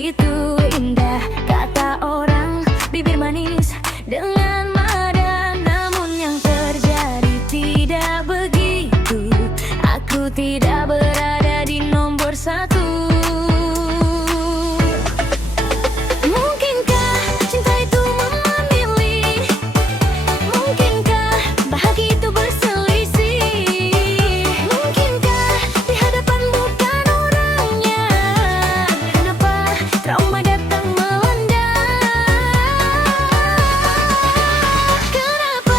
itu indah, kata orang. Bibir manis dengan mada, namun yang terjadi tidak begitu. Aku tidak berada di nomor satu. Mungkinkah cinta itu memilih? Mungkinkah bahagia itu berselisih? Mungkinkah di hadapan bukan orangnya? Kenapa trauma datang melanda? Kenapa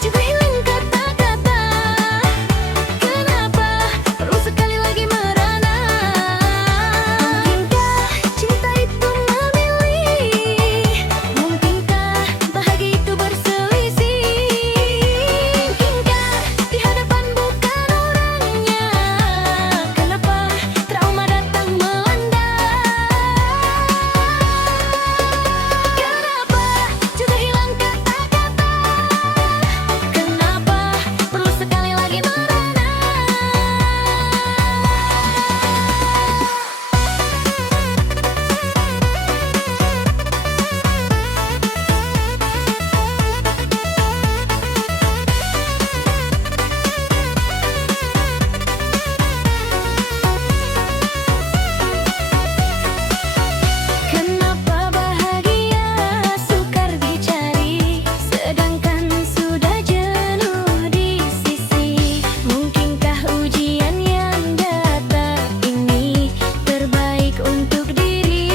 juga hilang kata-kata? Kenapa perlu sekali lagi merana? Mungkinkah cinta itu memilih? Mungkinkah bahagia itu berselisih? Mungkinkah di hadapan bukan orangnya? Kenapa trauma datang melanda? Kenapa juga hilang kata-kata? Kenapa perlu sekali lagi merana? Kenapa bahagia sukar dicari, sedangkan sudah jenuh di sisi? Mungkinkah ujian yang datang ini terbaik untuk diri?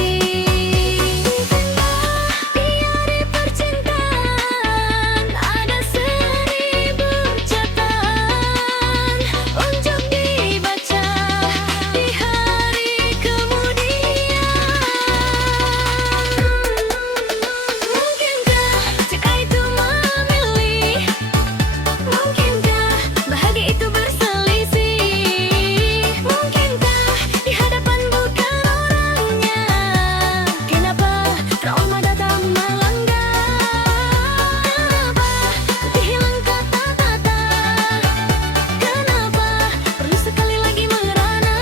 Di percintaan ada 1000 catatan untuk dibaca di hari kemudian. Mungkinkah cinta itu memilih? Mungkinkah bahagia itu berselisih? Mungkinkah di hadapan bukan orangnya? Kenapa trauma datang melanda? Kenapa hilang kata-kata? Kenapa perlu sekali lagi merana?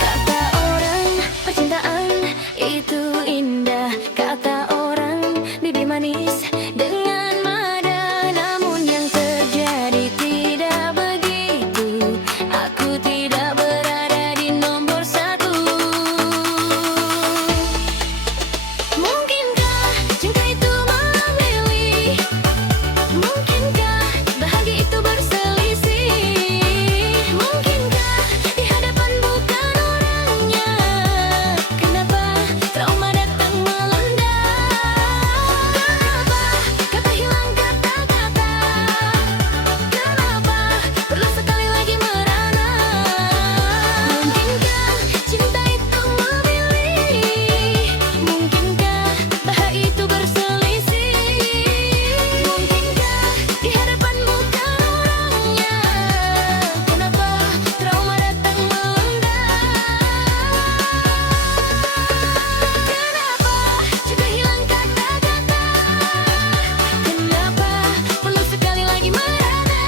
Kata orang percintaan itu indah, kata orang bibir manis dengan mada, namun yang terjadi tidak begitu. Aku tidak berada di nomor satu. Mungkinkah cinta itu memilih? Mungkinkah bahagia itu berselisih? Mungkinkah di hadapan bukan orangnya? Kenapa trauma datang melanda? Kenapa kata hilang kata-kata? Kenapa perlu sekali lagi merana? Mungkinkah cinta itu memilih? Mungkinkah bahagia itu berselisih? Mungkinkah di hadapan bukan orangnya? Kenapa trauma datang melanda? Kenapa juga hilang kata-kata? Kenapa perlu sekali lagi merana?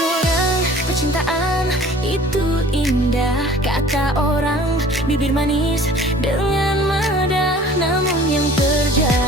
Orang percintaan itu indah, kata orang bibir manis dengan mada, namun yang terjadi